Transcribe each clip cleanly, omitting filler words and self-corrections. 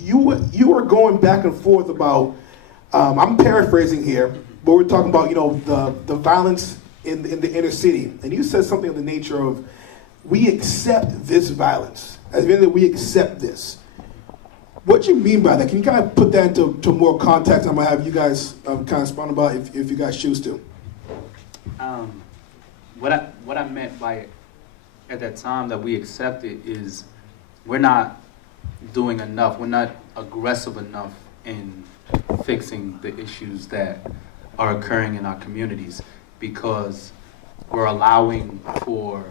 you were going back and forth about, I'm paraphrasing here, but we're talking about, the violence in the inner city. And you said something of the nature of, we accept this violence. At the end of the day, we accept this. What do you mean by that? Can you kind of put that into more context? I'm going to have you guys kind of respond about if you guys choose to. What I meant by at that time that we accept it is we're not doing enough. We're not aggressive enough in fixing the issues that are occurring in our communities because we're allowing for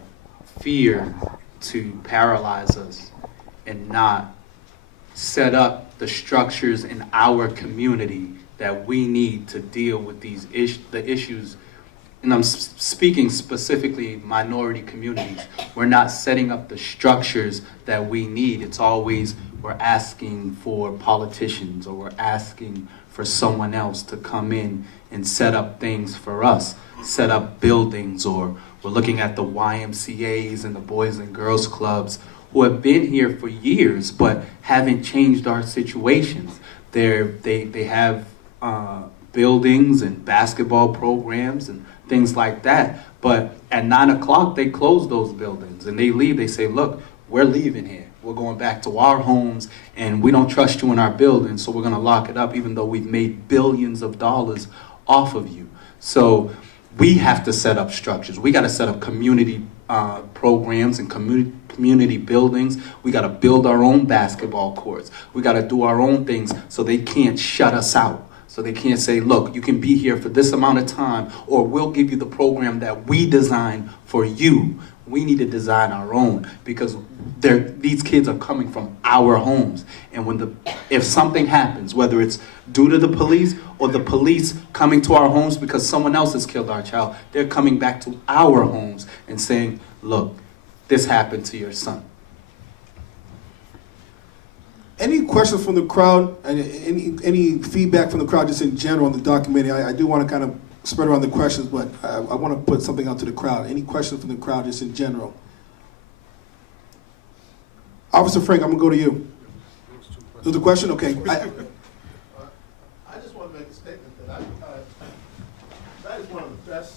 fear to paralyze us and not set up the structures in our community that we need to deal with the issues. And I'm speaking specifically minority communities. We're not setting up the structures that we need. It's always we're asking for politicians or we're asking for someone else to come in and set up things for us, set up buildings, or we're looking at the YMCAs and the Boys and Girls Clubs who have been here for years but haven't changed our situations. They have buildings and basketball programs and things like that. But at 9 o'clock, they close those buildings and they leave. They say, look, we're leaving here. We're going back to our homes and we don't trust you in our building, so we're going to lock it up even though we've made billions of dollars off of you. So we have to set up structures. We got to set up community programs and community buildings. We got to build our own basketball courts. We got to do our own things so they can't shut us out. So they can't say, look, you can be here for this amount of time, or we'll give you the program that we designed for you. We need to design our own because these kids are coming from our homes. And if something happens, whether it's due to the police or the police coming to our homes because someone else has killed our child, they're coming back to our homes and saying, look, this happened to your son. Any questions from the crowd? Any feedback from the crowd just in general on the documentary? I do want to kind of spread around the questions, but I want to put something out to the crowd. Any questions from the crowd just in general? Officer Frank, I'm going to go to you. There's a question? Okay. I just want to make a statement that that is one of the best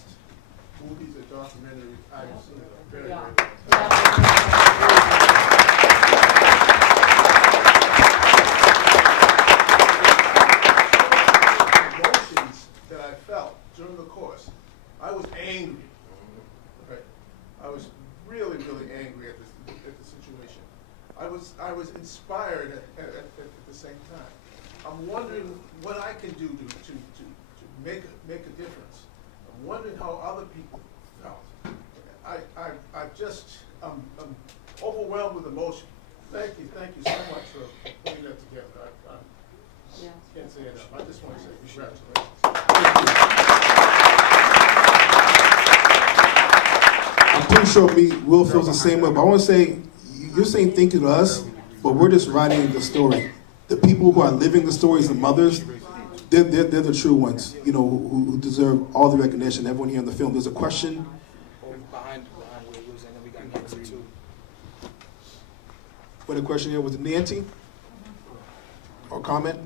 movies or documentaries I've seen. Very, very emotions that I felt during the course. I was angry. Right? I was really, really angry at the situation. I was inspired at the same time. I'm wondering what I can do to make a difference. I'm wondering how other people felt. I'm overwhelmed with emotion. Thank you so much for putting that together. I can't say enough. I just want to say congratulations. I'm pretty sure Will feels the same way, but I want to say, you're saying thank you to us, but we're just writing the story. The people who are living the stories, the mothers, they're the true ones, who deserve all the recognition. Everyone here in the film. There's a question. Behind where he was, and then we got Nancy too. What a question here was it Nancy? Or comment?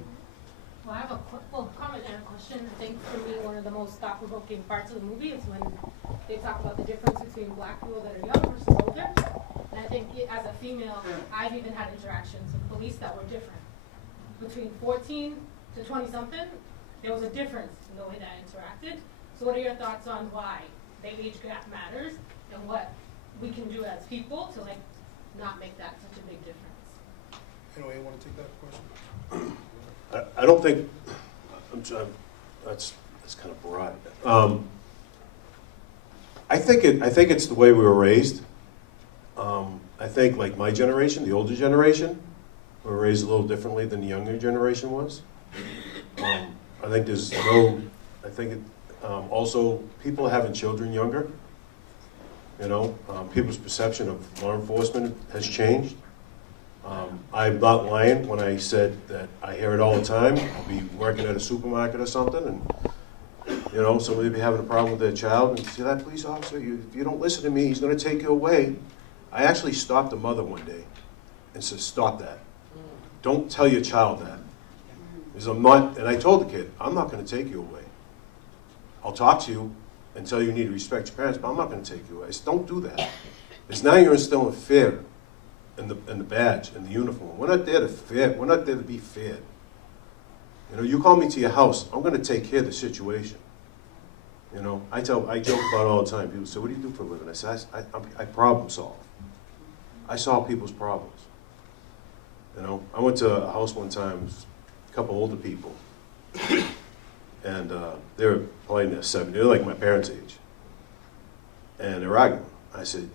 Well, I have a comment and a question. I think for me, one of the most thought-provoking parts of the movie is when they talk about the difference between black people that are young versus older. And I think as a female, I've even had interactions with police that were different. Between 14 to 20-something, there was a difference in the way that I interacted. So what are your thoughts on why the age gap matters and what we can do as people to not make that such a big difference? Anyway, you want to take that question? I don't think, that's kind of broad. I think it's the way we were raised. I think like my generation, the older generation, we were raised a little differently than the younger generation was. I think also people having children younger, people's perception of law enforcement has changed. I'm not lying when I said that I hear it all the time. I'll be working at a supermarket or something, and somebody will be having a problem with their child, and see that police officer, if you don't listen to me, he's going to take you away. I actually stopped a mother one day and said, stop that. don't tell your child that. Because I'm not, and I told the kid, I'm not going to take you away. I'll talk to you and tell you need to respect your parents, but I'm not going to take you away. I said, don't do that. Because now you're instilling fear in the badge, in the uniform. We're not there to fear. We're not there to be feared. You know, you call me to your house, I'm going to take care of the situation. You know, I joke about it all the time. People say, what do you do for a living? I say, I problem solve. I solve people's problems. You know, I went to a house one time, it was a couple older people, and they were probably in their 70s. They're like my parents' age. And they're arguing. I said,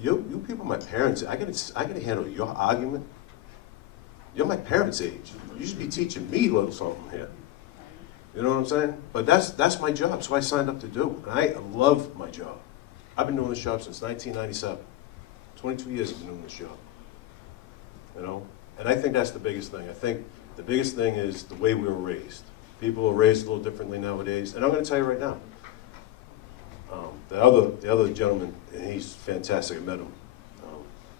you people my parents' age, I can handle your argument. You're my parents' age. You should be teaching me a little something here. You know what I'm saying? But that's my job, so I signed up to do. And I love my job. I've been doing this job since 1997. 22 years I've been doing this job. You know? And I think that's the biggest thing. I think the biggest thing is the way we were raised. People are raised a little differently nowadays. And I'm going to tell you right now, the other gentleman, and he's fantastic, I met him.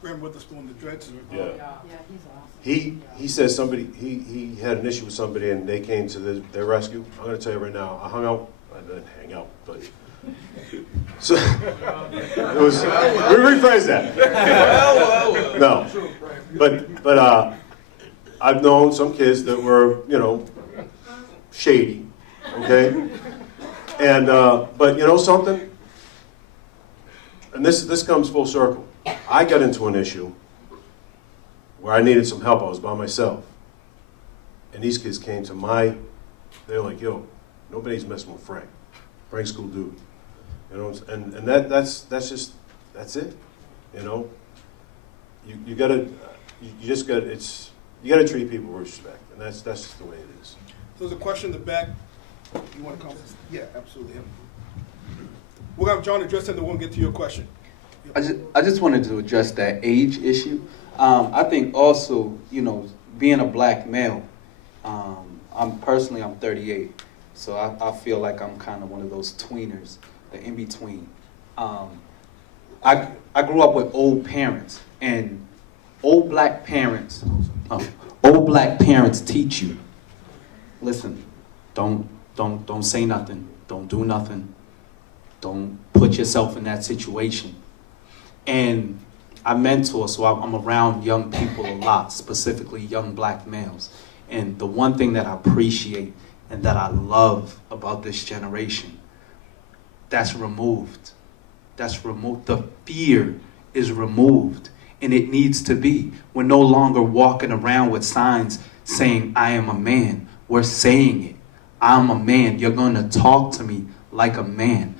Graham Witherspoon, the dreads. Yeah. Yeah, he's awesome. He says somebody, he had an issue with somebody and they came to their rescue. I'm going to tell you right now, I didn't hang out, but. So, it was, we rephrase that. No. But I've known some kids that were, you know, shady, okay? And, but you know something? And this comes full circle. I got into an issue where I needed some help. I was by myself. And these kids came to they're like, yo, nobody's messing with Frank. Frank's cool dude. You know, and that's it. You know, you gotta treat people with respect, and that's just the way it is. There's a question in the back. You want to come? Yeah, absolutely. We'll have John address it, and then we'll get to your question. I just wanted to address that age issue. I think also, you know, being a black male, I'm 38, so I feel like I'm kind of one of those tweeners, the in between. I grew up with old parents, and old black parents teach you. Listen, don't say nothing, don't do nothing, don't put yourself in that situation. And I mentor, so I'm around young people a lot, specifically young black males. And the one thing that I appreciate and that I love about this generation, that's removed. That's removed. The fear is removed, and it needs to be. We're no longer walking around with signs saying, I am a man. We're saying it. I'm a man. You're going to talk to me like a man.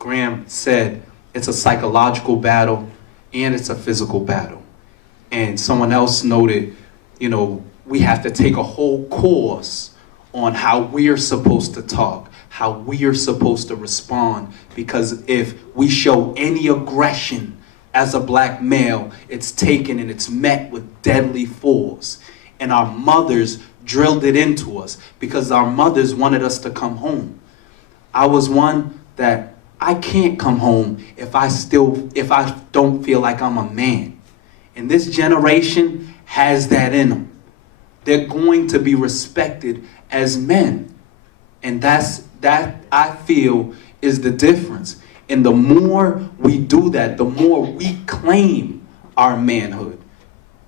Graham said, it's a psychological battle and it's a physical battle. And someone else noted, you know, we have to take a whole course on how we're supposed to talk, how we are supposed to respond, because if we show any aggression as a black male, it's taken and it's met with deadly force. And our mothers drilled it into us because our mothers wanted us to come home. I was one that I can't come home if I don't feel like I'm a man. And this generation has that in them. They're going to be respected as men. And that I feel is the difference. And the more we do that, the more we claim our manhood.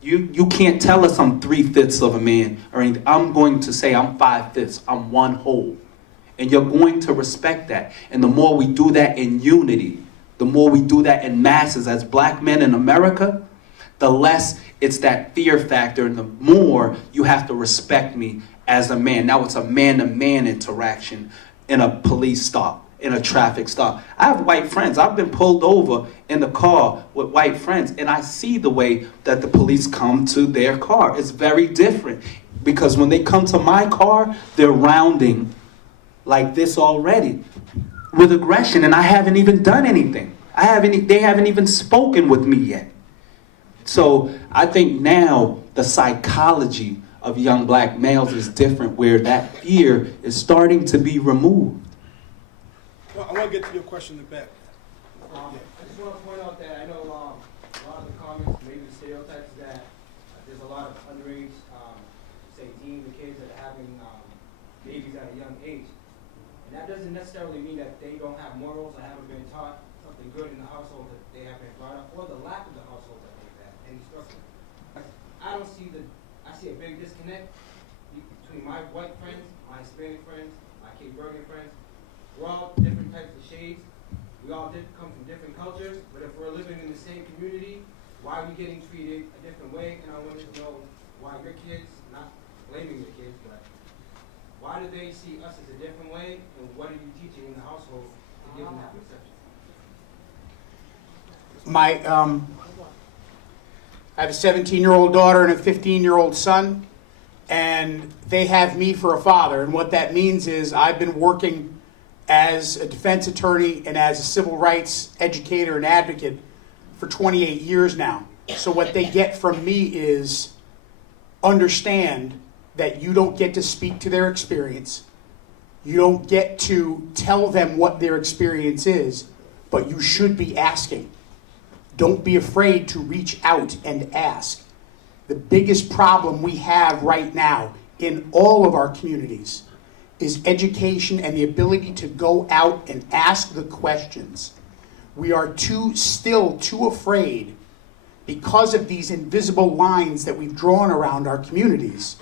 You can't tell us I'm 3/5 of a man or anything. I'm going to say I'm 5/5. I'm one whole. And you're going to respect that. And the more we do that in unity, the more we do that in masses as black men in America, the less it's that fear factor and the more you have to respect me as a man. Now it's a man-to-man interaction in a police stop, in a traffic stop. I have white friends. I've been pulled over in the car with white friends, and I see the way that the police come to their car. It's very different because when they come to my car, they're rounding like this already with aggression, and I haven't even done anything. They haven't even spoken with me yet. So I think now the psychology of young black males is different, where that fear is starting to be removed. Well, I want to get to your question in the back. I just want to point out that I know a lot of the comments, maybe the stereotypes, that there's a underage, say teens or kids that are having babies at a young age. And that doesn't necessarily mean that they don't have morals or haven't been taught something good in the household that they have been brought up, or the lack of the household that they've had, any structure. I see a big disconnect between my white friends, my Hispanic friends, my Cape Verdean friends. We're all different types of shades. We all come from different cultures, but if we're living in the same community, why are we getting treated a different way? And I wanted to know why your kids, not blaming the kids, but why do they see us as a different way, and what are you teaching in the household to give them that perception? I have a 17-year-old daughter and a 15-year-old son, and they have me for a father. And what that means is I've been working as a defense attorney and as a civil rights educator and advocate for 28 years now. So what they get from me is understand that you don't get to speak to their experience. You don't get to tell them what their experience is, but you should be asking. Don't be afraid to reach out and ask. The biggest problem we have right now in all of our communities is education and the ability to go out and ask the questions. We are still too afraid, because of these invisible lines that we've drawn around our communities,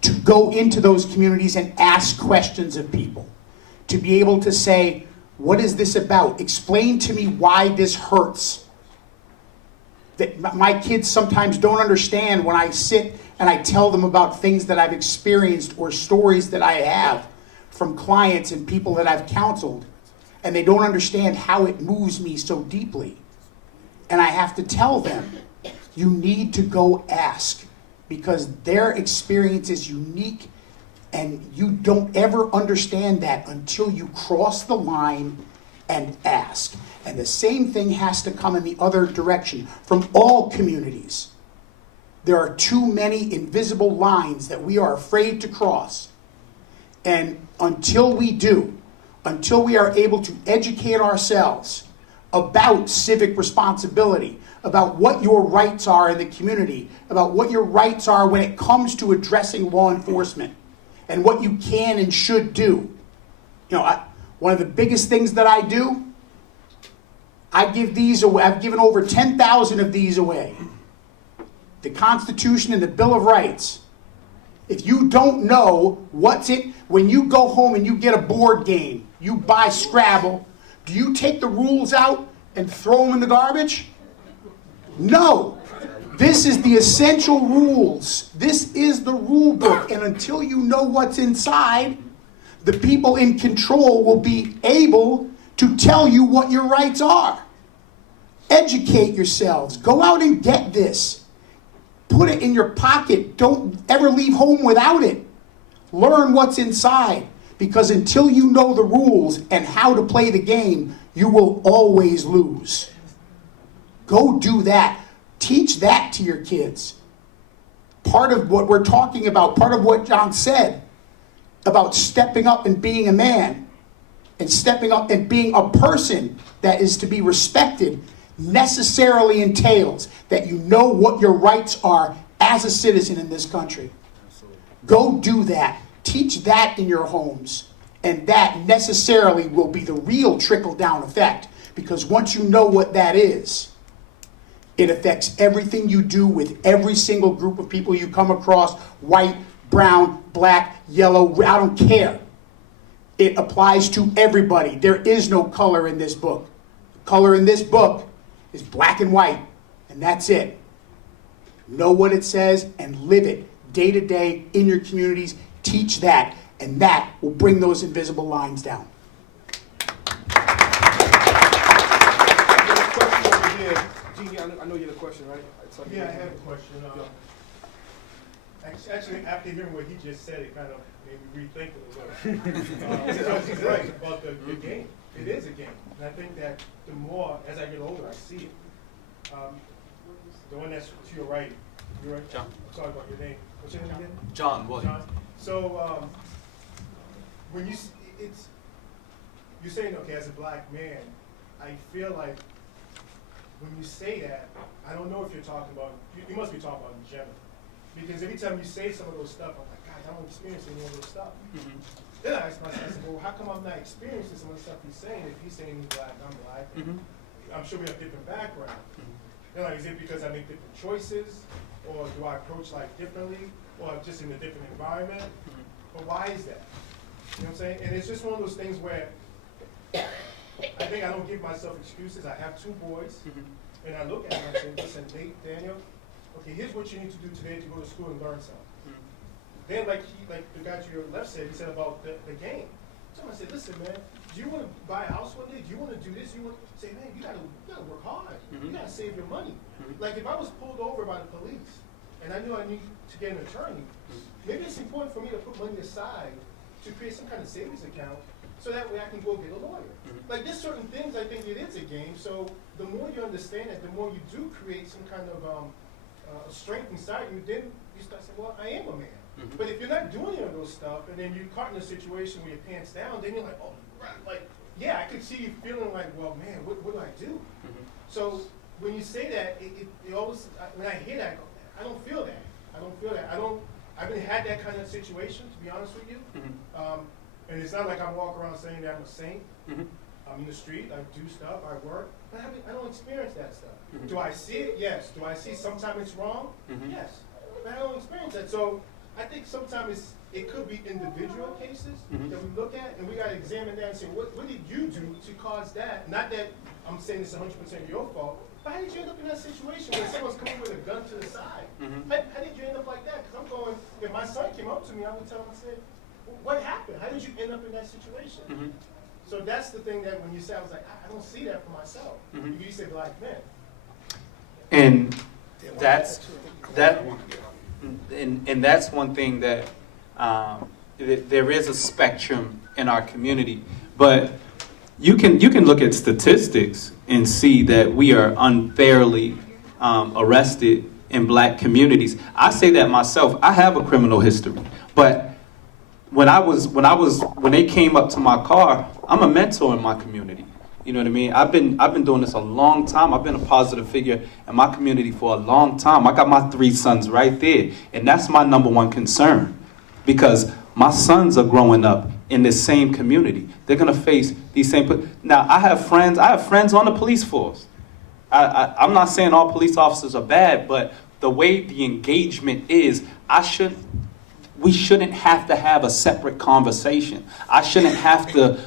to go into those communities and ask questions of people. To be able to say, what is this about? Explain to me why this hurts. That my kids sometimes don't understand when I sit and I tell them about things that I've experienced or stories that I have from clients and people that I've counseled, and they don't understand how it moves me so deeply. And I have to tell them, you need to go ask, because their experience is unique, and you don't ever understand that until you cross the line and ask. And the same thing has to come in the other direction from all communities. There are too many invisible lines that we are afraid to cross. And until we do, until we are able to educate ourselves about civic responsibility, about what your rights are in the community, about what your rights are when it comes to addressing law enforcement, and what you can and should do. You know, one of the biggest things that I do, I give these away. I've given over 10,000 of these away. The Constitution and the Bill of Rights. If you don't know what's it, when you go home and you get a board game, you buy Scrabble, do you take the rules out and throw them in the garbage? No. This is the essential rules. This is the rule book. And until you know what's inside, the people in control will be able to tell you what your rights are. Educate yourselves. Go out and get this. Put it in your pocket. Don't ever leave home without it. Learn what's inside. Because until you know the rules and how to play the game, you will always lose. Go do that. Teach that to your kids. Part of what we're talking about, part of what John said about stepping up and being a man and stepping up and being a person that is to be respected, necessarily entails that you know what your rights are as a citizen in this country. Go do that. Teach that in your homes. And that necessarily will be the real trickle-down effect. Because once you know what that is, it affects everything you do with every single group of people you come across, white, brown, black, yellow, I don't care. It applies to everybody. There is no color in this book. The color in this book is black and white, and that's it. Know what it says and live it day to day in your communities. Teach that, and that will bring those invisible lines down. I know you had a question, right? Yeah, I have a question. Actually, after hearing what he just said, it kind of made me rethink it a little. Because he's right about the game. It is a game. And I think that the more, as I get older, I see it. The one that's to your right, you're right? John. I'm sorry about your name. What's your name again? John Williams. John. So, when you're saying, okay, as a black man, I feel like when you say that, I don't know if you're talking about, you must be talking about in general. Because every time you say some of those stuff, I'm like, God, I don't experience any of those stuff. Then I ask myself, I said, well, how come I'm not experiencing some of the stuff he's saying? If he's saying he's black, I'm black. I'm sure we have different backgrounds. You know, like, is it because I make different choices? Or do I approach life differently? Or just in a different environment? But why is that? You know what I'm saying? And it's just one of those things where I think I don't give myself excuses. I have 2 boys, and I look at them and I say, listen, Nate, Daniel, okay, here's what you need to do today to go to school and learn something. Then, like the guy to your left said, he said about the game. Someone said, listen, man, do you want to buy a house one day? Do you want to do this? You want to say, man, you gotta work hard. You gotta save your money. Like if I was pulled over by the police and I knew I need to get an attorney, maybe it's important for me to put money aside to create some kind of savings account so that way I can go get a lawyer. Like there's certain things I think it is a game. So the more you understand it, the more you do create some kind of strength inside you, then you start saying, well, I am a man. But if you're not doing any of those stuff, and then you're caught in a situation where your pants down, then you're like, oh, right. Like, yeah, I could see you feeling like, well, man, what do I do? So when you say that, it always, when I hear that, I go, I don't feel that. I don't feel that. I haven't had that kind of situation, to be honest with you. And it's not like I walk around saying that I'm a saint. I'm in the street, I do stuff, I work, but I don't experience that stuff. Do I see it? Yes. Do I see sometimes it's wrong? Yes. But I don't experience that. So I think sometimes it could be individual cases that we look at, and we got to examine that and say, what did you do to cause that? Not that I'm saying it's 100% your fault, but how did you end up in that situation where someone's coming with a gun to the side? How did you end up like that? Because I'm going, if my son came up to me, I would tell him, I said, what happened? How did you end up in that situation? So that's the thing that when you say, I was like, I don't see that for myself. You say black men. And that's one thing that there is a spectrum in our community, but you can look at statistics and see that we are unfairly arrested in black communities. I say that myself. I have a criminal history, but when they came up to my car, I'm a mentor in my community. You know what I mean? I've been doing this a long time. I've been a positive figure in my community for a long time. I got my 3 sons right there, and that's my number one concern, because my sons are growing up in this same community. They're gonna face these same. Now I have friends on the police force. I'm not saying all police officers are bad, but the way the engagement is, we shouldn't have to have a separate conversation. I shouldn't have to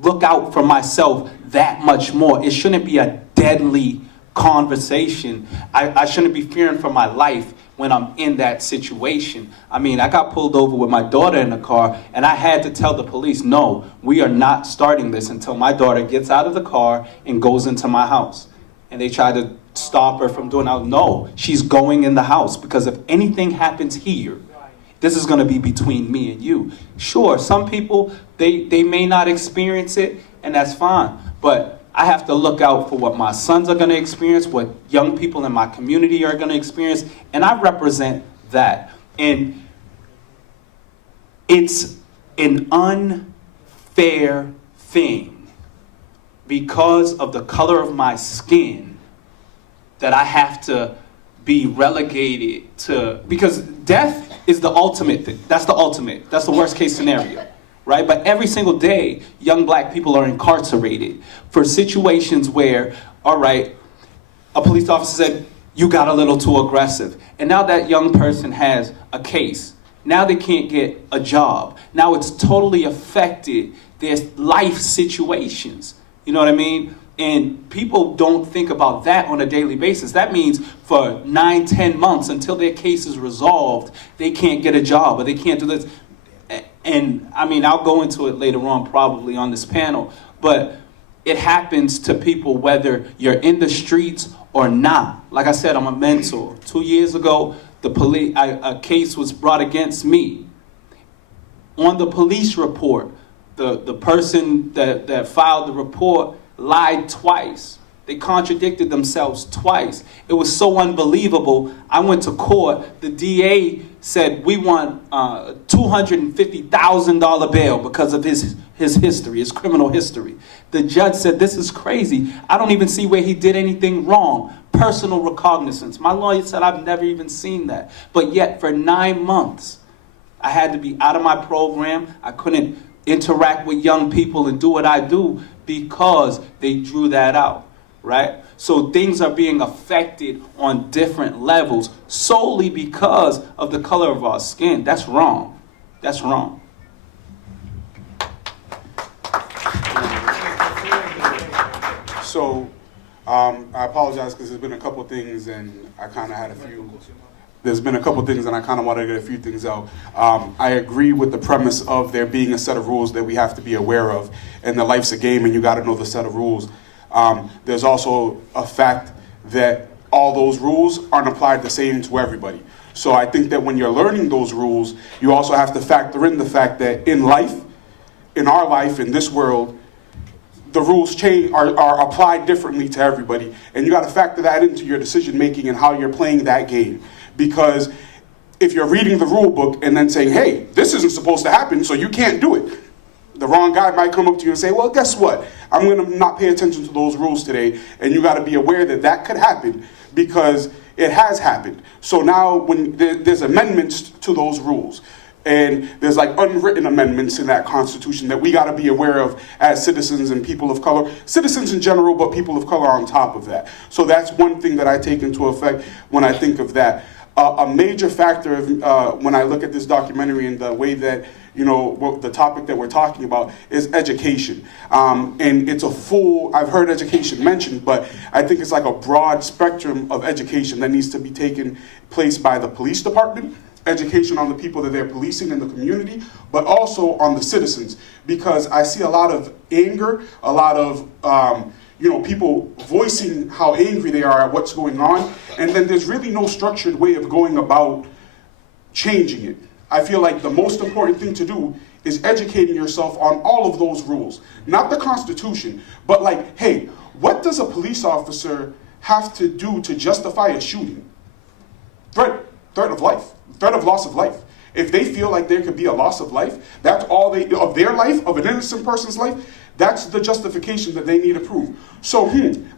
look out for myself that much more. It shouldn't be a deadly conversation. I shouldn't be fearing for my life when I'm in that situation. I mean, I got pulled over with my daughter in the car, and I had to tell the police, no, we are not starting this until my daughter gets out of the car and goes into my house. And they tried to stop her from doing that. No, she's going in the house, because if anything happens here, this is going to be between me and you. Sure, some people, they may not experience it, and that's fine. But I have to look out for what my sons are going to experience, what young people in my community are going to experience, and I represent that. And it's an unfair thing, because of the color of my skin, that I have to be relegated to, because death is the ultimate thing. That's the ultimate. That's the worst case scenario, right? But every single day, young black people are incarcerated for situations where, all right, a police officer said, you got a little too aggressive. And now that young person has a case. Now they can't get a job. Now it's totally affected their life situations. You know what I mean? And people don't think about that on a daily basis. That means for 9-10 months until their case is resolved, they can't get a job or they can't do this. And I mean, I'll go into it later on probably on this panel, but it happens to people whether you're in the streets or not. Like I said, I'm a mentor. 2 years ago, a case was brought against me. On the police report, the person that filed the report lied twice. They contradicted themselves twice. It was so unbelievable. I went to court. The DA said, we want $250,000 bail because of his history, his criminal history. The judge said, this is crazy. I don't even see where he did anything wrong. personal recognizance. My lawyer said I've never even seen that. But yet for 9 months, I had to be out of my program. I couldn't interact with young people and do what I do because they drew that out, right? So things are being affected on different levels solely because of the color of our skin. That's wrong. That's wrong. So, I apologize because there's been a couple things and I kind of had a few. There's been a couple things and I kind of want to get a few things out. I agree with the premise of there being a set of rules that we have to be aware of, and that life's a game and you got to know the set of rules. There's also a fact that all those rules aren't applied the same to everybody. So I think that when you're learning those rules, you also have to factor in the fact that in life, in our life, in this world, the rules change are applied differently to everybody, and you got to factor that into your decision making and how you're playing that game. Because if you're reading the rule book and then saying, "Hey, this isn't supposed to happen, so you can't do it," the wrong guy might come up to you and say, "Well, guess what? I'm going to not pay attention to those rules today," and you got to be aware that that could happen because it has happened. So now, when there's amendments to those rules. And there's like unwritten amendments in that Constitution that we got to be aware of as citizens and people of color. Citizens in general, but people of color on top of that. So that's one thing that I take into effect when I think of that. A major factor of, when I look at this documentary and the way that, the topic that we're talking about is education. And it's I've heard education mentioned, but I think it's like a broad spectrum of education that needs to be taken place by the police department, education on the people that they're policing in the community, but also on the citizens, because I see a lot of anger, a lot of people voicing how angry they are at what's going on, and then there's really no structured way of going about changing it. I feel like the most important thing to do is educating yourself on all of those rules, not the Constitution, but like, hey, what does a police officer have to do to justify a shooting? Threat of life. Threat of loss of life. If they feel like there could be a loss of life, that's all of their life, of an innocent person's life, that's the justification that they need to prove. So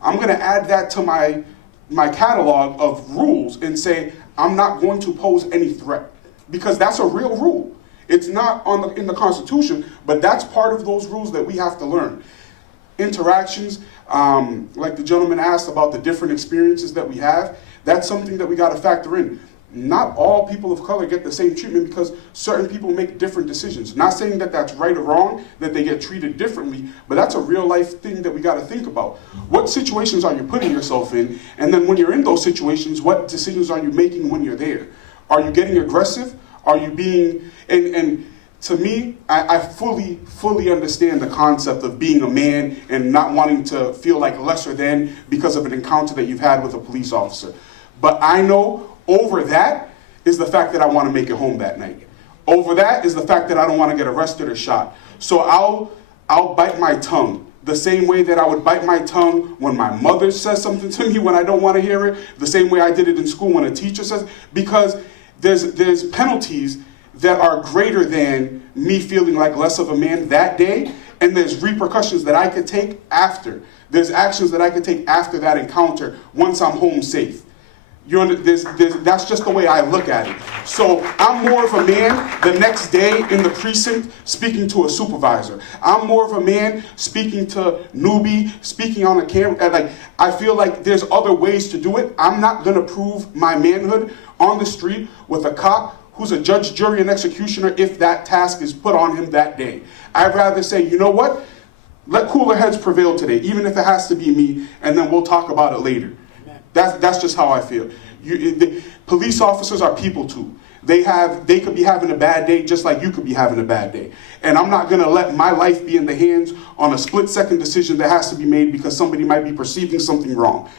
I'm going to add that to my catalog of rules and say I'm not going to pose any threat, because that's a real rule. It's not in the Constitution, but that's part of those rules that we have to learn. Interactions, like the gentleman asked about the different experiences that we have, that's something that we got to factor in. Not all people of color get the same treatment because certain people make different decisions. Not saying that that's right or wrong, that they get treated differently, but that's a real life thing that we got to think about. What situations are you putting yourself in? And then when you're in those situations, what decisions are you making when you're there? Are you getting aggressive? Are you being, and to me, I fully understand the concept of being a man and not wanting to feel like lesser than because of an encounter that you've had with a police officer. But I know over that is the fact that I want to make it home that night. Over that is the fact that I don't want to get arrested or shot. So I'll bite my tongue the same way that I would bite my tongue when my mother says something to me when I don't want to hear it, the same way I did it in school when a teacher says, because there's penalties that are greater than me feeling like less of a man that day, and there's repercussions that I could take after. There's actions that I could take after that encounter once I'm home safe. That's just the way I look at it. So I'm more of a man the next day in the precinct speaking to a supervisor. I'm more of a man speaking to newbie, speaking on a camera. Like, I feel like there's other ways to do it. I'm not going to prove my manhood on the street with a cop who's a judge, jury, and executioner if that task is put on him that day. I'd rather say, you know what? Let cooler heads prevail today, even if it has to be me, and then we'll talk about it later. That's just how I feel. Police officers are people too. They could be having a bad day just like you could be having a bad day. And I'm not going to let my life be in the hands on a split-second decision that has to be made because somebody might be perceiving something wrong.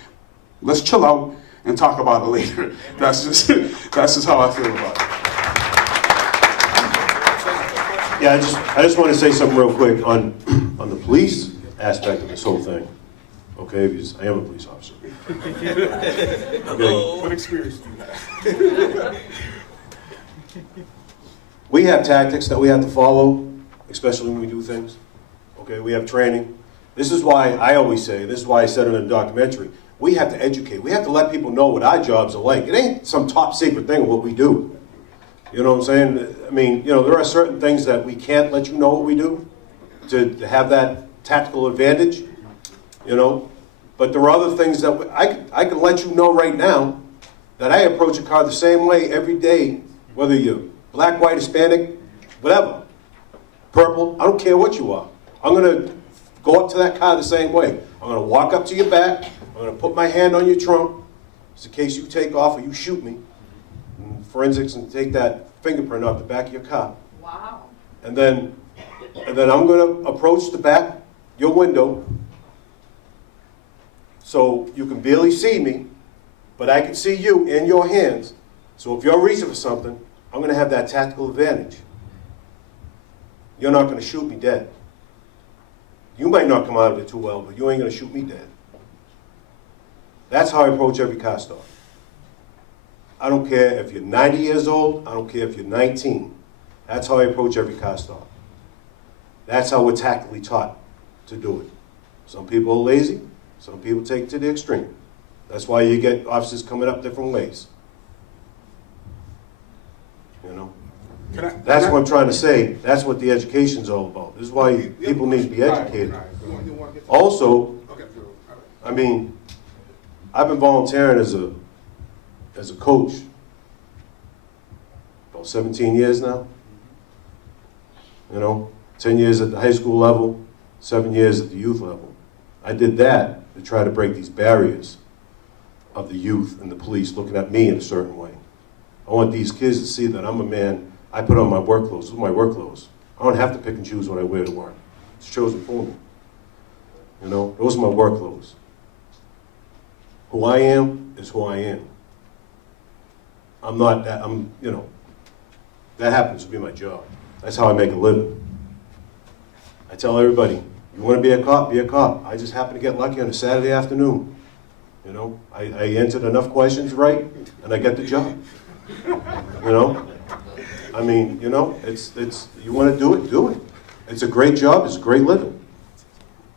Let's chill out and talk about it later. That's just how I feel about it. Yeah, I just want to say something real quick on the police aspect of this whole thing. Okay, because I am a police officer. Okay. What experience do you have? We have tactics that we have to follow, especially when we do things. Okay, we have training. This is why I always say, this is why I said in a documentary, we have to educate. We have to let people know what our jobs are like. It ain't some top secret thing of what we do. You know what I'm saying? I mean, there are certain things that we can't let you know what we do to have that tactical advantage, But there are other things that I can let you know right now that I approach a car the same way every day, whether you're black, white, Hispanic, whatever, purple, I don't care what you are. I'm going to go up to that car the same way. I'm going to walk up to your back. I'm going to put my hand on your trunk, just in case you take off or you shoot me. And forensics and take that fingerprint off the back of your car. Wow. And then I'm going to approach the back, your window, so you can barely see me, but I can see you in your hands. So if you're reaching for something, I'm going to have that tactical advantage. You're not going to shoot me dead. You might not come out of it too well, but you ain't going to shoot me dead. That's how I approach every car stop. I don't care if you're 90 years old. I don't care if you're 19. That's how I approach every car stop. That's how we're tactically taught to do it. Some people are lazy. Some people take it to the extreme. That's why you get officers coming up different ways. That's what I'm trying to say. That's what the education's all about. This is why people need to be educated. Also, I mean, I've been volunteering as a coach about 17 years now. 10 years at the high school level, 7 years at the youth level. I did that to try to break these barriers of the youth and the police looking at me in a certain way. I want these kids to see that I'm a man. I put on my work clothes. Those are my work clothes. I don't have to pick and choose what I wear to work. It's chosen for me. Those are my work clothes. Who I am is who I am. I'm not that, that happens to be my job. That's how I make a living. I tell everybody, you want to be a cop, be a cop. I just happen to get lucky on a Saturday afternoon. I answered enough questions right, and I get the job. I mean, it's you want to do it, do it. It's a great job, it's a great living.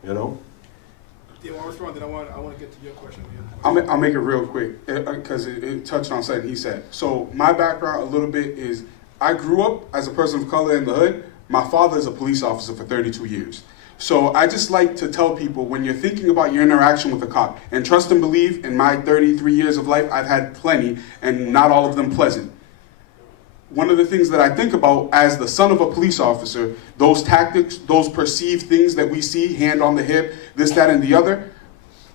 Yeah, I'll respond, then I want to get to your question. I'll make it real quick, because it touched on something he said. So my background a little bit is, I grew up as a person of color in the hood. My father is a police officer for 32 years. So I just like to tell people, when you're thinking about your interaction with a cop, and trust and believe, in my 33 years of life, I've had plenty, and not all of them pleasant. One of the things that I think about as the son of a police officer, those tactics, those perceived things that we see, hand on the hip, this, that, and the other,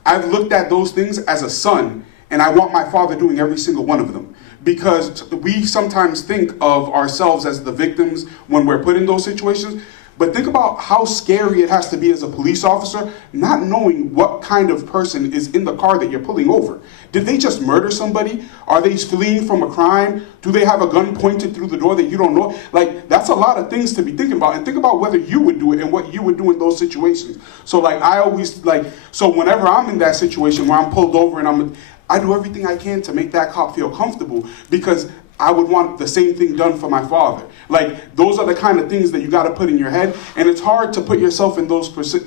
I've looked at those things as a son, and I want my father doing every single one of them. Because we sometimes think of ourselves as the victims when we're put in those situations. But think about how scary it has to be as a police officer, not knowing what kind of person is in the car that you're pulling over. Did they just murder somebody? Are they fleeing from a crime? Do they have a gun pointed through the door that you don't know? Like, that's a lot of things to be thinking about. And think about whether you would do it and what you would do in those situations. So I always, so whenever I'm in that situation where I'm pulled over and I do everything I can to make that cop feel comfortable, because I would want the same thing done for my father. Those are the kind of things that you got to put in your head, and it's hard to put yourself in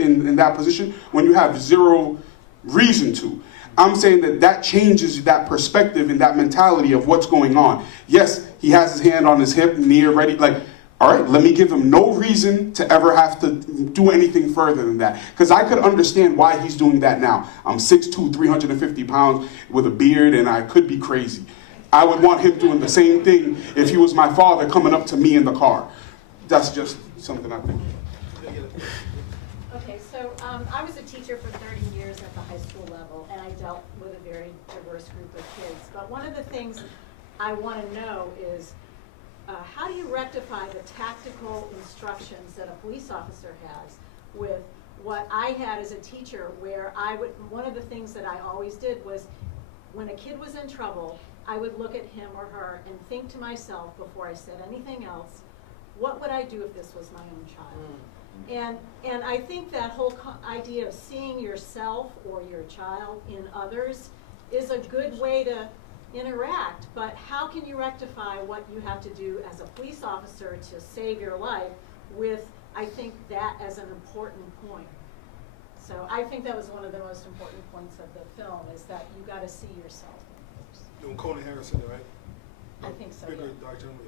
in that position when you have zero reason to. I'm saying that changes that perspective and that mentality of what's going on. Yes, he has his hand on his hip, knee ready. All right, let me give him no reason to ever have to do anything further than that. Because I could understand why he's doing that now. I'm 6'2", 350 pounds with a beard, and I could be crazy. I would want him doing the same thing if he was my father coming up to me in the car. That's just something I think. Okay, so I was a teacher for 30 years at the high school level, and I dealt with a very diverse group of kids. But one of the things I want to know is, how do you rectify the tactical instructions that a police officer has with what I had as a teacher, where one of the things that I always did was, when a kid was in trouble, I would look at him or her and think to myself before I said anything else, what would I do if this was my own child? And I think that whole idea of seeing yourself or your child in others is a good way to interact, but how can you rectify what you have to do as a police officer to save your life with, I think, that as an important point. So I think that was one of the most important points of the film, is that you got to see yourself in those. Doing Conan Harrison, right? I think so, Bigger yeah. dark gentleman.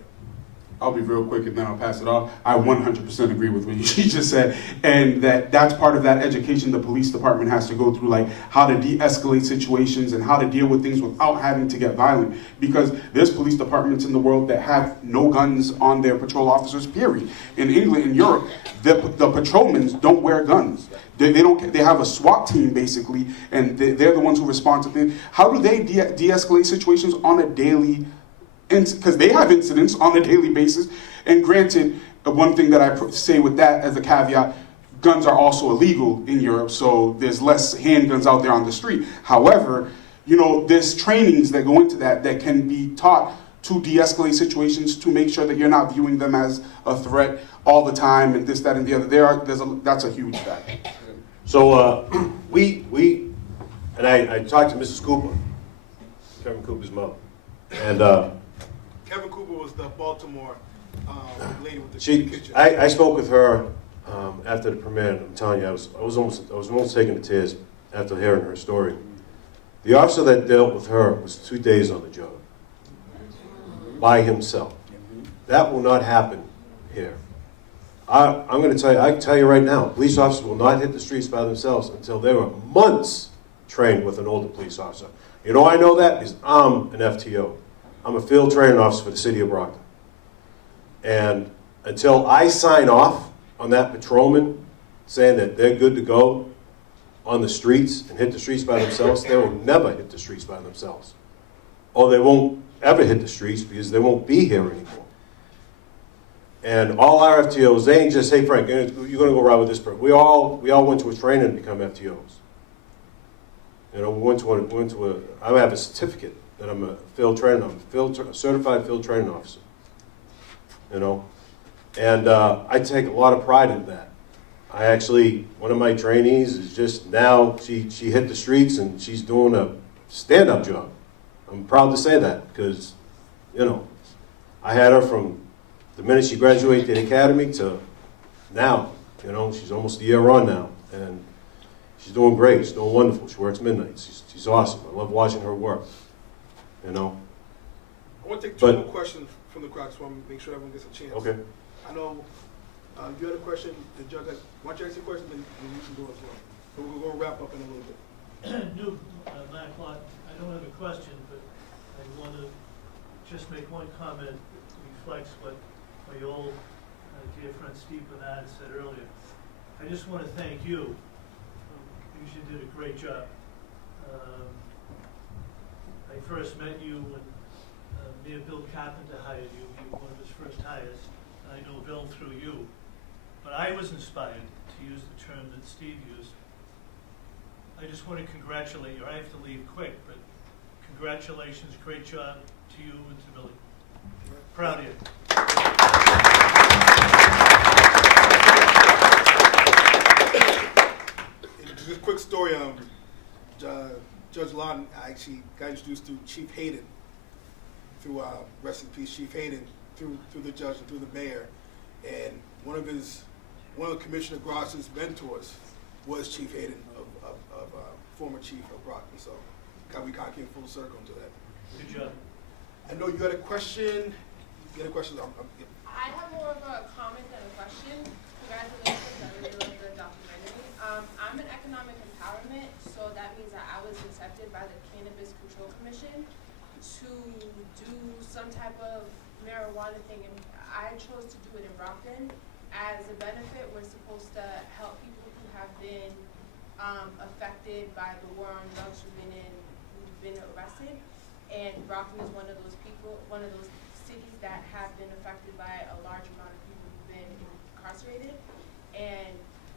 I'll be real quick and then I'll pass it off. I 100% agree with what you just said, and that's part of that education the police department has to go through, like how to de-escalate situations and how to deal with things without having to get violent. Because there's police departments in the world that have no guns on their patrol officers, period. In England and Europe, the patrolmen don't wear guns. They don't. They have a SWAT team basically, and they're the ones who respond to things. How do they de-escalate situations on a daily? Because they have incidents on a daily basis. And granted, one thing that I say with that as a caveat, guns are also illegal in Europe, so there's less handguns out there on the street. However, there's trainings that go into that can be taught to de-escalate situations, to make sure that you're not viewing them as a threat all the time and this, that, and the other. That's a huge fact. So I talked to Mrs. Cooper, Kevin Cooper's mother, and Kevin Cooper was the Baltimore lady with the kitchen. I spoke with her after the premiere, and I'm telling you, I was almost taken to tears after hearing her story. The officer that dealt with her was 2 days on the job, by himself. That will not happen here. I'm going to tell you, I can tell you right now, police officers will not hit the streets by themselves until they were months trained with an older police officer. You know I know that because I'm an FTO. I'm a field training officer for the city of Brockton. And until I sign off on that patrolman saying that they're good to go on the streets and hit the streets by themselves, they will never hit the streets by themselves. Or they won't ever hit the streets because they won't be here anymore. And all our FTOs, they ain't just, hey Frank, you're going to go ride with this person. We all went to a training to become FTOs. We went to I have a certificate that I'm a field training officer, certified field training officer. And I take a lot of pride in that. One of my trainees is just now, she hit the streets and she's doing a stand-up job. I'm proud to say that because, I had her from the minute she graduated the academy to now. She's almost a year on now, and she's doing great. She's doing wonderful. She works midnights. She's awesome. I love watching her work. I want to take two more questions from the crowd, so I want to make sure everyone gets a chance. Okay. I know you had a question. The judge, why don't you ask your question, then you can go as well. So we're going to wrap up in a little bit. Macklot, I don't have a question, but I want to just make one comment that reflects what my old dear friend Steve Bernard said earlier. I just want to thank you. You did a great job. I first met you when Mayor Bill Carpenter hired you. You were one of his first hires. And I know Bill through you. But I was inspired, to use the term that Steve used. I just want to congratulate you. I have to leave quick, but congratulations. Great job to you and to Billy. Proud of you. Just a quick story. Judge Lawton actually got introduced to Chief Hayden through rest in peace, Chief Hayden, through the judge and through the mayor, and one of Commissioner Gross's mentors was Chief Hayden of former chief of Brockton. So we kind of came full circle to that. Good job. I know you had a question. You had a question. I have more of a comment than a question. Congratulations, I really love the documentary. I'm in economic empowerment, so that means that I was accepted by the Cannabis Control Commission to do some type of marijuana thing, and I chose to do it in Brockton. As a benefit, we're supposed to help people who have been affected by the war on drugs, who've been arrested, and Brockton is one of those people, one of those cities that have been affected by a large amount of people who've been incarcerated. And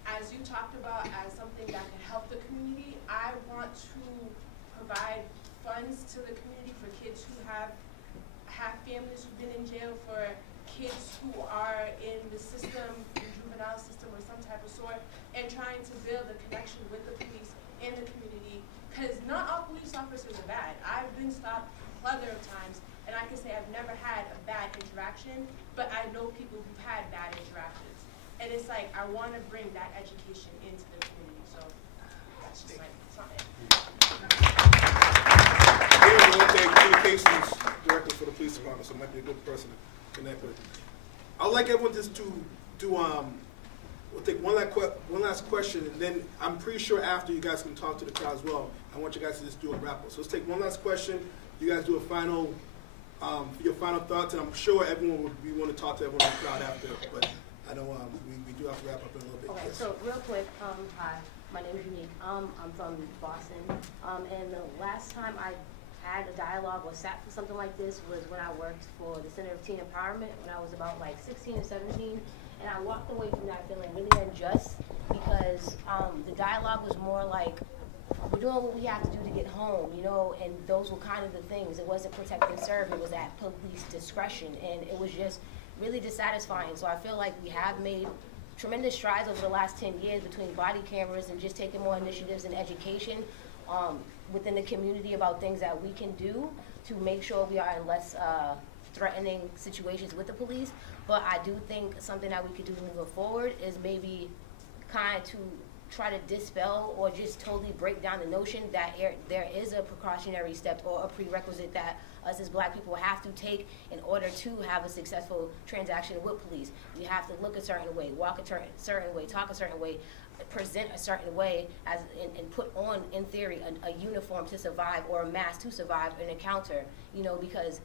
as you talked about as something that can help the community, I want to provide funds to the community for kids who have families who've been in jail, for kids who are in the system, the juvenile system or some type of sort, and trying to build a connection with the police and the community. Because not all police officers are bad. I've been stopped a plethora of times, and I can say I've never had a bad interaction, but I know people who've had bad interactions. And it's like, I want to bring that education into the community. So That's just like something. Here's one thing, communications director for the police department, so might be a good person to connect with. I'd like everyone just to do, we'll take one last question, and then I'm pretty sure after you guys can talk to the crowd as well. I want you guys to just do a wrap up. So let's take one last question. You guys do a final, your final thoughts, and I'm sure everyone would be want to talk to everyone in the crowd after, but I know we do have to wrap up in a little bit. Okay, Yes. so real quick, hi, my name is Unique. I'm from Boston, and the last time I had a dialogue or sat for something like this was when I worked for the Center of Teen Empowerment when I was about like 16 or 17, and I walked away from that feeling really unjust because the dialogue was more like, we're doing what we have to do to get home, you know, and those were kind of the things. It wasn't protect and serve, it was at police discretion, and it was just really dissatisfying. So I feel like we have made tremendous strides over the last 10 years between body cameras and just taking more initiatives in education within the community about things that we can do to make sure we are in less threatening situations with the police. But I do think something that we could do moving forward is maybe kind of to try to dispel or just totally break down the notion that there is a precautionary step or a prerequisite that us as black people have to take in order to have a successful transaction with police. We have to look a certain way, walk a certain way, talk a certain way, present a certain way, and put on, in theory, a uniform to survive or a mask to survive an encounter, you know, because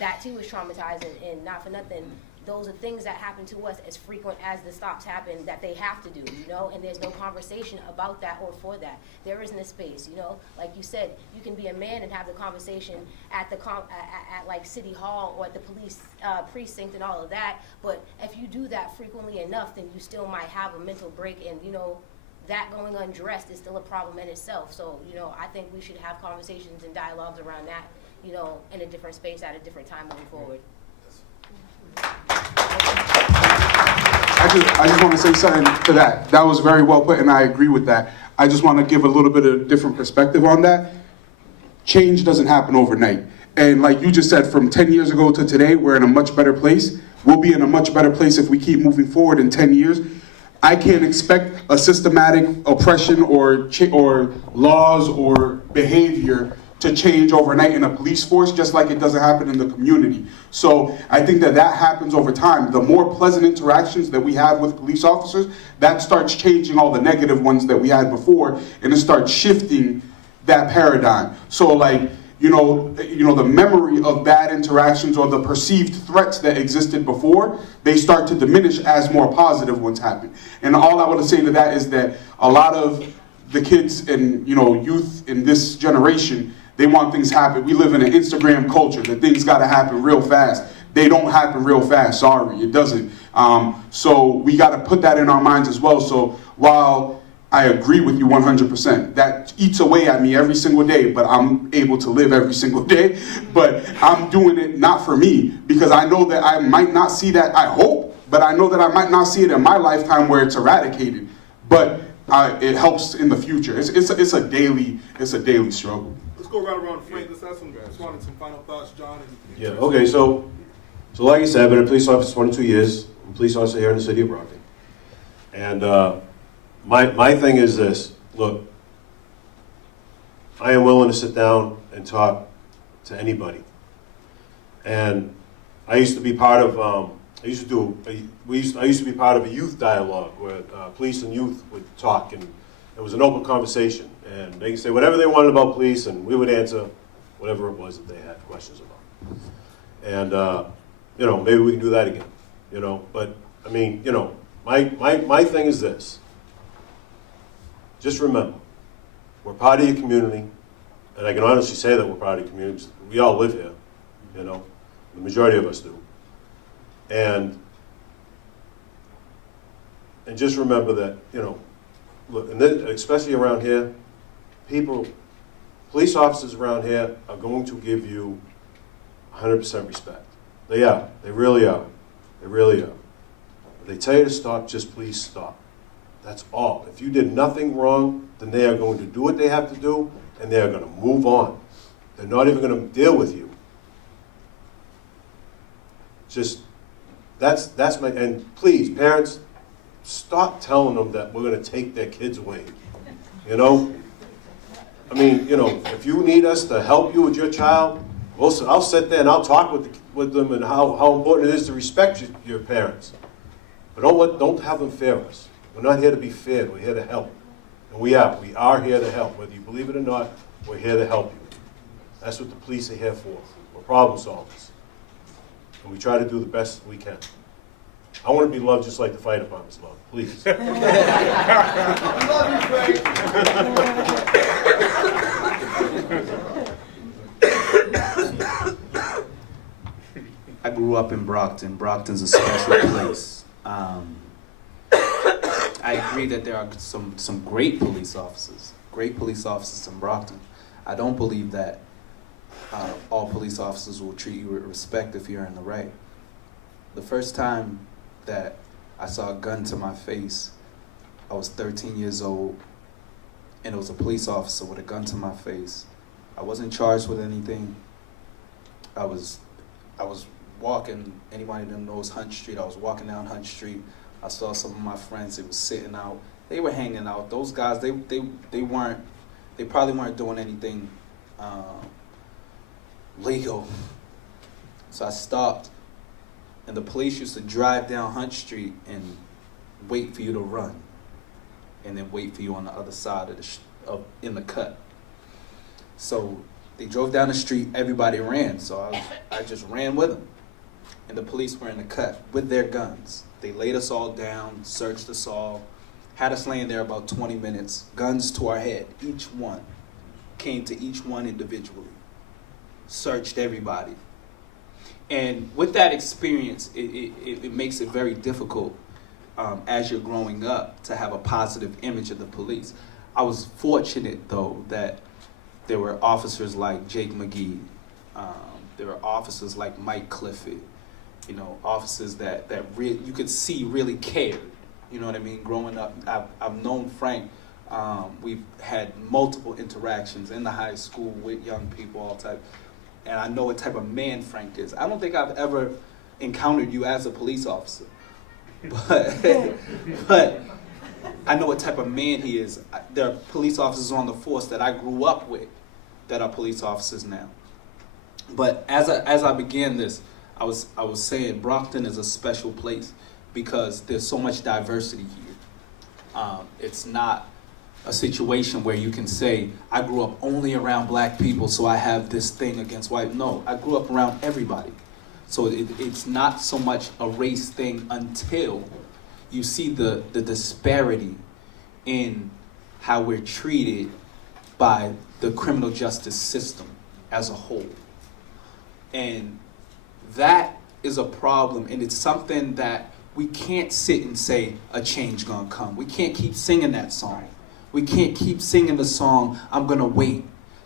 that too is traumatizing, and not for nothing, those are things that happen to us as frequent as the stops happen that they have to do, you know, and there's no conversation about that or for that. There isn't a space, you know, like you said, you can be a man and have the conversation at the at like City Hall or at the police precinct and all of that, but if you do that frequently enough, then you still might have a mental break, and, you know, that going undressed is still a problem in itself. So, you know, I think we should have conversations and dialogues around that, you know, in a different space at a different time moving forward. I just want to say something to that. That was very well put, and I agree with that. I just want to give a little bit of different perspective on that. Change doesn't happen overnight. And like you just said, from 10 years ago to today, we're in a much better place. We'll be in a much better place if we keep moving forward in 10 years. I can't expect a systematic oppression or laws or behavior to change overnight in a police force, just like it doesn't happen in the community. So I think that happens over time. The more pleasant interactions that we have with police officers, that starts changing all the negative ones that we had before, and it starts shifting that paradigm. So like, you know, the memory of bad interactions or the perceived threats that existed before, they start to diminish as more positive ones happen. And all I want to say to that is that a lot of the kids and, you know, youth in this generation, they want things happen. We live in an Instagram culture that things got to happen real fast. They don't happen real fast. Sorry, it doesn't. So we got to put that in our minds as well. So while I agree with you 100%, that eats away at me every single day, but I'm able to live every single day. But I'm doing it not for me, because I know that I might not see that, I hope, but I know that I might not see it in my lifetime where it's eradicated. But it helps in the future. It's a daily struggle. Let's go around Frank. Let's have some final thoughts, John. Yeah, okay, so like I said, I've been a police officer 22 years. I'm a police officer here in the city of Brockton. And my thing is this. Look, I am willing to sit down and talk to anybody. And I used to be part of, I used to be part of a youth dialogue where police and youth would talk, and it was an open conversation. And they could say whatever they wanted about police, and we would answer whatever it was that they had questions about. And, you know, maybe we can do that again, you know. But, I mean, you know, my thing is this. Just remember, we're part of your community, and I can honestly say that we're part of your community. We all live here, you know. The majority of us do. And just remember that, you know, look, and then, especially around here, police officers around here are going to give you 100% respect. They are. They really are. They really are. If they tell you to stop, just please stop. That's all. If you did nothing wrong, then they are going to do what they have to do, and they are going to move on. They're not even going to deal with you. Just, that's my, and please, parents, stop telling them that we're going to take their kids away. you know? I mean, you know, if you need us to help you with your child, I'll sit there and I'll talk with them and how important it is to respect your parents. But don't have them fear us. We're not here to be feared. We're here to help. And we are here to help. Whether you believe it or not, we're here to help you. That's what the police are here for. We're problem solvers. And we try to do the best we can. I want to be loved just like the fire department's loved. Please. We love you, Frank. I grew up in Brockton. Brockton's a special place. I agree that there are some great police officers in Brockton. I don't believe that all police officers will treat you with respect if you're in the right. The first time that I saw a gun to my face, I was 13 years old, and it was a police officer with a gun to my face. I wasn't charged with anything. I was walking, anybody that knows Hunt Street, I was walking down Hunt Street. I saw some of my friends, they were sitting out. They were hanging out. Those guys, they probably weren't doing anything legal. So I stopped, and the police used to drive down Hunt Street and wait for you to run, and then wait for you on the other side in the cut. So they drove down the street, everybody ran, so I just ran with them. And the police were in the cut with their guns. They laid us all down, searched us all, had us laying there about 20 minutes, guns to our head, each one. Came to each one individually, searched everybody. And with that experience, it makes it very difficult as you're growing up to have a positive image of the police. I was fortunate, though, that there were officers like Jake McGee. There were officers like Mike Clifford. You know, officers that you could see really cared. You know what I mean? Growing up, I've known Frank. We've had multiple interactions in the high school with young people, all type. And I know what type of man Frank is. I don't think I've ever encountered you as a police officer. But I know what type of man he is. There are police officers on the force that I grew up with that are police officers now. But as I began this, I was saying Brockton is a special place because there's so much diversity here. It's not a situation where you can say, I grew up only around black people, so I have this thing against white. No, I grew up around everybody. So it's not so much a race thing until you see the disparity in how we're treated by the criminal justice system as a whole. And that is a problem, and it's something that we can't sit and say, a change gonna come. We can't keep singing that song. We can't keep singing the song, I'm gonna wait.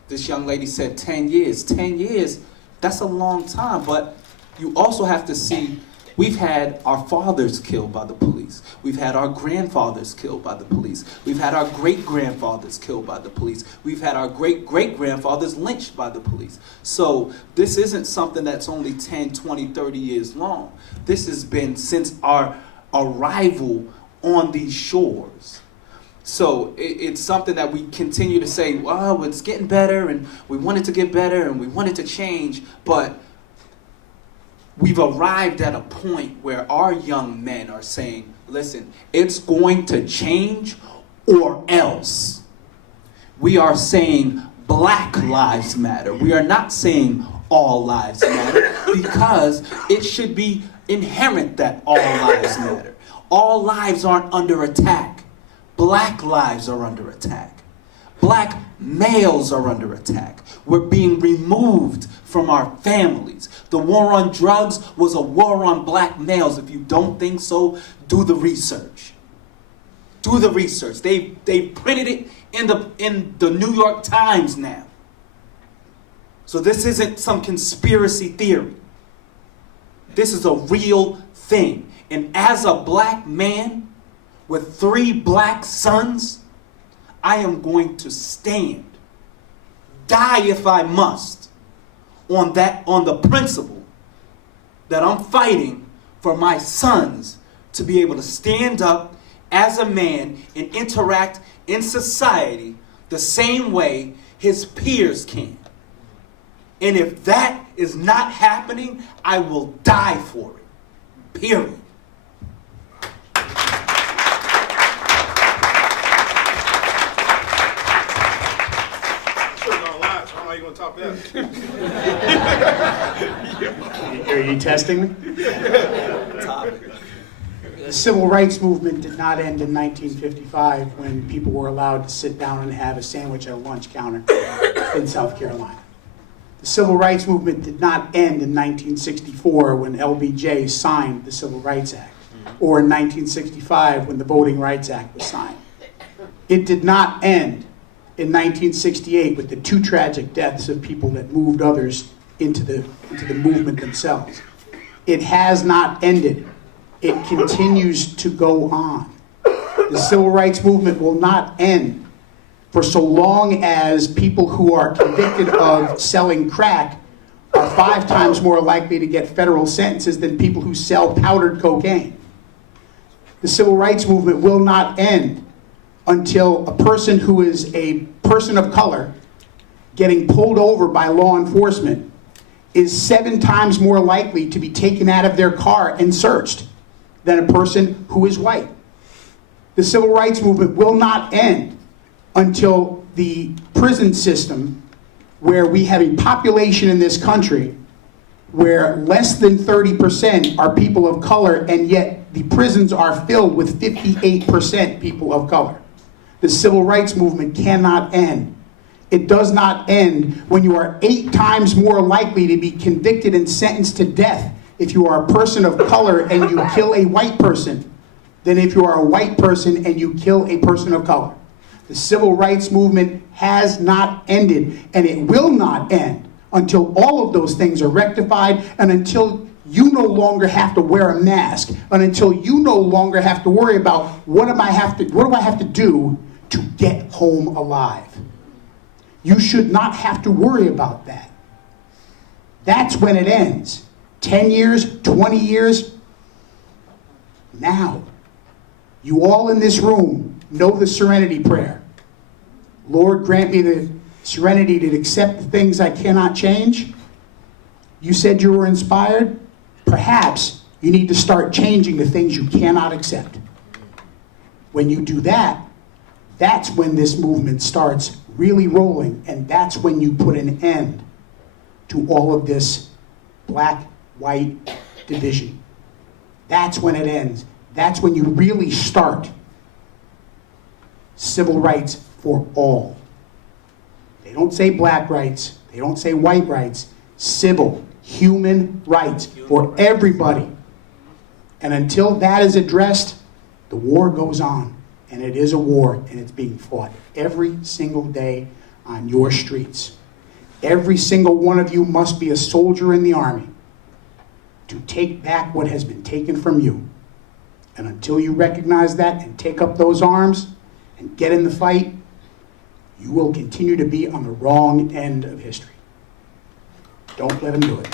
This young lady said 10 years. 10 years, that's a long time, but you also have to see, we've had our fathers killed by the police. We've had our grandfathers killed by the police. We've had our great-grandfathers killed by the police. We've had our great-great-grandfathers lynched by the police. So this isn't something that's only 10, 20, 30 years long. This has been since our arrival on these shores. So it's something that we continue to say, well, it's getting better, and we want it to get better, and we want it to change, but we've arrived at a point where our young men are saying, listen, it's going to change or else. We are saying Black Lives Matter. We are not saying all lives matter because it should be inherent that all lives matter. All lives aren't under attack. Black lives are under attack. Black males are under attack. We're being removed from our families. The war on drugs was a war on black males. If you don't think so, do the research. Do the research. They printed it in the New York Times now. So this isn't some conspiracy theory. This is a real thing. And as a black man with 3 black sons, I am going to stand, die if I must, on the principle that I'm fighting for my sons to be able to stand up as a man and interact in society the same way his peers can. And if that is not happening, I will die for it. Period. Are you testing me? The civil rights movement did not end in 1955 when people were allowed to sit down and have a sandwich at a lunch counter in South Carolina. The civil rights movement did not end in 1964 when LBJ signed the Civil Rights Act, or in 1965 when the Voting Rights Act was signed. It did not end in 1968 with the two tragic deaths of people that moved others into the movement themselves. It has not ended. It continues to go on. The civil rights movement will not end for so long as people who are convicted of selling crack are 5 times more likely to get federal sentences than people who sell powdered cocaine. The civil rights movement will not end until a person who is a person of color getting pulled over by law enforcement is 7 times more likely to be taken out of their car and searched than a person who is white. The civil rights movement will not end until the prison system, where we have a population in this country where less than 30% are people of color, and yet the prisons are filled with 58% people of color. The civil rights movement cannot end. It does not end when you are 8 times more likely to be convicted and sentenced to death if you are a person of color and you kill a white person than if you are a white person and you kill a person of color. The civil rights movement has not ended, and it will not end until all of those things are rectified, and until you no longer have to wear a mask, and until you no longer have to worry about what do I have to do to get home alive. You should not have to worry about that. That's when it ends. 10 years, 20 years, now. You all in this room know the serenity prayer. Lord, grant me the serenity to accept the things I cannot change. You said you were inspired. Perhaps you need to start changing the things you cannot accept. When you do that, that's when this movement starts really rolling, and that's when you put an end to all of this black-white division. That's when it ends. That's when you really start civil rights for all. They don't say black rights. They don't say white rights. Civil, human rights for everybody. And until that is addressed, the war goes on. And it is a war, and it's being fought every single day on your streets. Every single one of you must be a soldier in the army to take back what has been taken from you. And until you recognize that and take up those arms and get in the fight, you will continue to be on the wrong end of history. Don't let them do it.